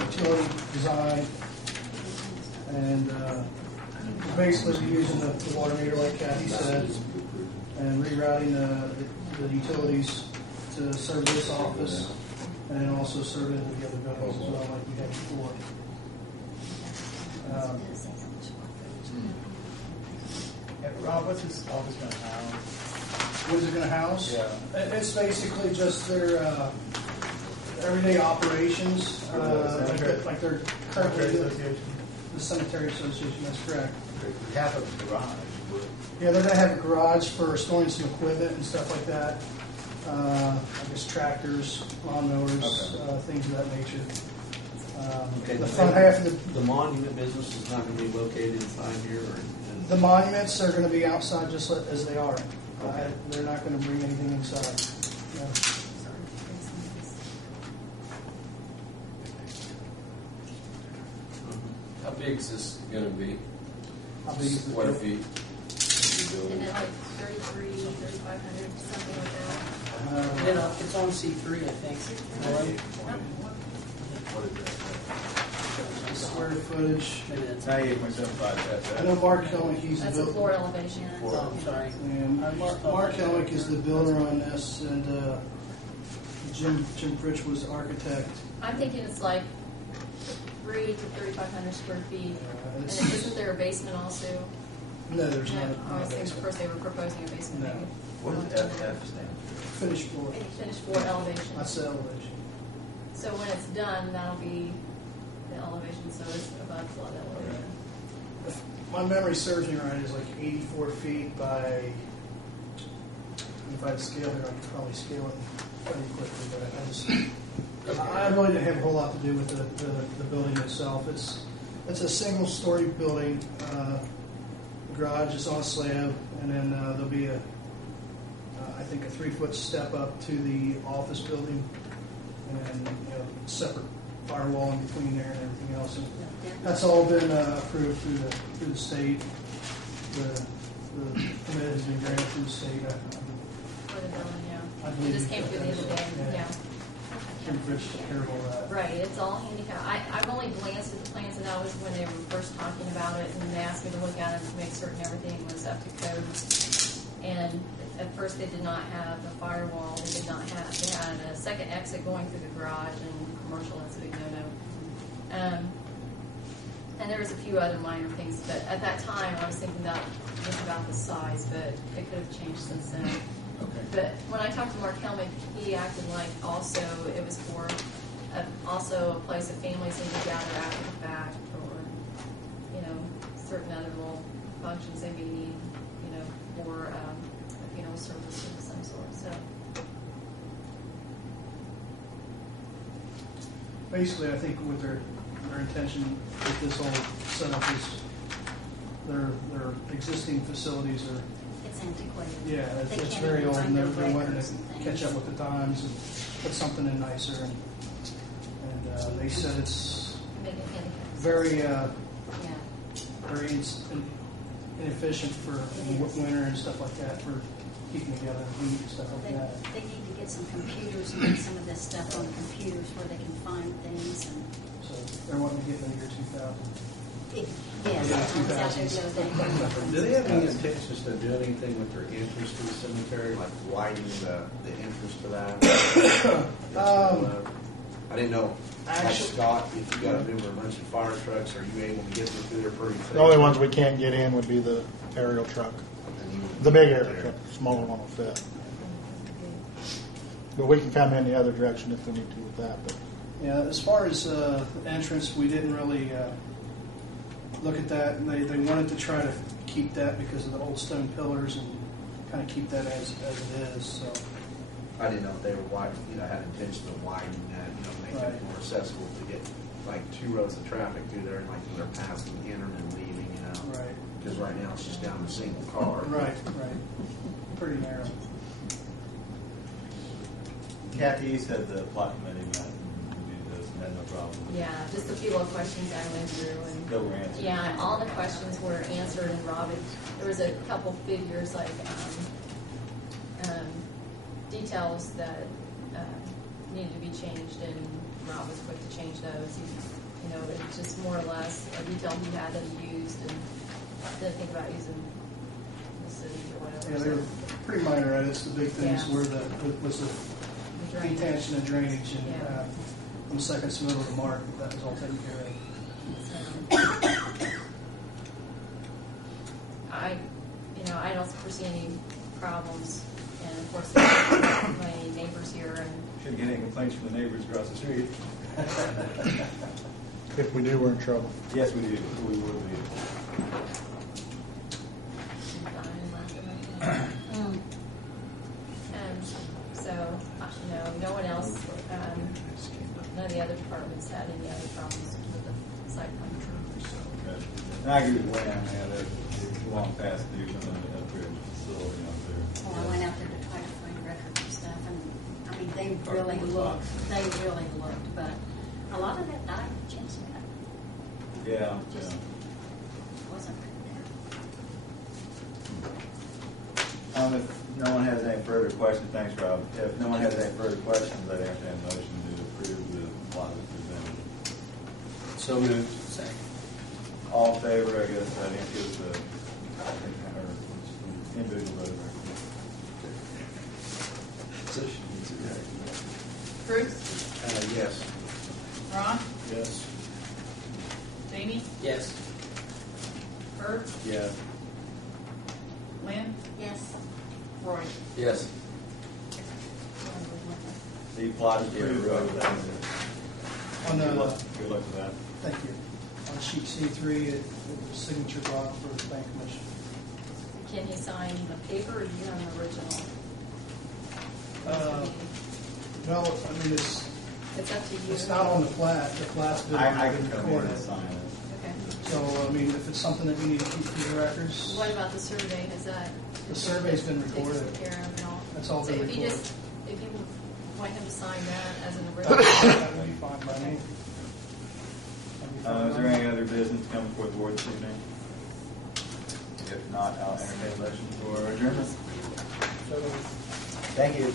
utility design, and basically using the water meter like Kathy said, and rerouting the utilities to serve this office, and then also serve into the other buildings as well, like we had before. Rob, what's this office going to house? What is it going to house? Yeah. It's basically just their everyday operations, like their currently the cemetery association. That's correct. We have a garage. Yeah, they're going to have a garage for storing some equipment and stuff like that. I guess tractors, lawnmowers, things of that nature. The front half of the monument business is not going to be located inside here, or the monuments are going to be outside just as they are. They're not going to bring anything inside. No. How big is this going to be? How big is the Square building? feet? And then like 3,500, something like that. It's on C3, I think. What is that? Square footage. Maybe that's 98.75. I know Mark Kellick, he's the That's a builder. floor elevation. Oh, I'm sorry. And Mark Kellick is the builder on this, and Jim Fritsch was the architect. I'm thinking it's like 3,000 to 3,500 square feet. And It's- isn't there a basement also? No, there's No, not. I was thinking at first they were proposing a basement. No. maybe. What does FF stand Finished floor. Finished floor elevation. That's the elevation. So when it's done, that'll be the elevation, so it's above flood elevation. If my memory serves me right, it's like 84 feet by, if I'd scale it, I could probably scale it pretty quickly, but I really didn't have a whole lot to do with the building itself. It's a single-story building. The garage is on a slab, and then there'll be I think a 3-foot step up to the office building, and separate firewall in between there and everything else. And that's all been approved through the state. The permit has been granted through the state. For the building, I yeah. It believe just came through the other day, yeah. Jim Fritsch took care of all that. Right, it's all handicapped. I've only glanced at the plans, and that was when they were first talking about it, and they asked me to look at it to make certain everything was up to code. And at first they did not have a firewall. They had a second exit going through the garage, and commercial, that's a big no-no. And there was a few other minor things, but at that time I was thinking just about the size, but it could have changed since then. Okay. But when I talked to Mark Helmick, he acted like also it was for also a place that families need to gather after the fact, or certain other little functions they may need, for a funeral service of some sort. So Basically, I think what their intention with this whole setup is their existing facilities are. It's antiquated. Yeah, They it's can't very even old, find and their they're wanting records to and catch things. up with the times and put something in nicer. And they said it's make it handicapped. very Yeah. inefficient for winter and stuff like that, for keeping together heat and stuff like that. They need to get some computers and get some of this stuff on computers where they can find things. And So they're wanting to get in the year 2000. yes, Yeah, I was out there the other do they have any day. intentions to do anything with their entrance to the cemetery, like widening the entrance to that? I didn't know. Like Actually- Scott, if you got to move a bunch of fire trucks, are you able to get them through there pretty quick? The only ones we can't get in would be the aerial truck. The big aerial truck, the smaller one will fit. But we can come in the other direction if we need to with that. But Yeah, as far as the entrance, we didn't really look at that. And they wanted to try to keep that because of the old stone pillars and kind of keep that as it is. So I didn't know if they were had intention of widening that, make Right. it more accessible to get like 2 rows of traffic through there, and like they're passing, entering, and leaving, right, Because right now it's just down a single car. right, pretty narrow. Kathy, you said the plot committee met and we had no problem. Yeah, just a few little questions I went through, and Go answer. yeah, all the questions were answered. And Robin, there was a couple figures like details that needed to be changed, and Rob was quick to change those. He, you know, it was just more or less a detail he had that he used and didn't think about using the city or whatever. Yeah, they were pretty minor edits. The big things Yeah. were was the drainage. detention and drainage, and Yeah. on the second submittal to Mark, that was all taken care of. I don't foresee any problems, and of course, there's my neighbors here, and Shouldn't get any complaints from the neighbors across the street. If we do, we're in trouble. Yes, we do. We will be. and so, no one else, none of the other departments had any other problems with the site plan. Okay. And I agree with Wayne, man, they're long past due some of the upgrade facility out there. Well, I went out there to try to find records and stuff, and, I mean, they really looked, but a lot of that died with Jim's met. Yeah, Just yeah. wasn't there. If no one has any further questions, thanks, Rob. If no one has any further questions, I'd entertain a motion to approve the plot as presented. So moved. Second. All in favor, I guess, I didn't give the individual vote. Bruce? Yes. Ron? Yes. Jamie? Yes. Herb? Yes. Lynn? Yes. Roy? Yes. The plot is approved. On Good the, luck with that. thank you. On sheet C3, it was signature block for the planning commission. Can he sign the paper, or do you have an original? Well, I mean, it's It's up to you. not on the plat. The plat's been I can come in recorded. and sign it. Okay. So, I mean, if it's something that you need to keep for the records, What about the survey? Is that? The survey's been Taken recorded. care of and all? That's all So been if you recorded. if you want him to sign that as an that original. would be fine by me. Is there any other business to come before the board this evening? If not, I'll entertain a motion for adjournment. Thank you.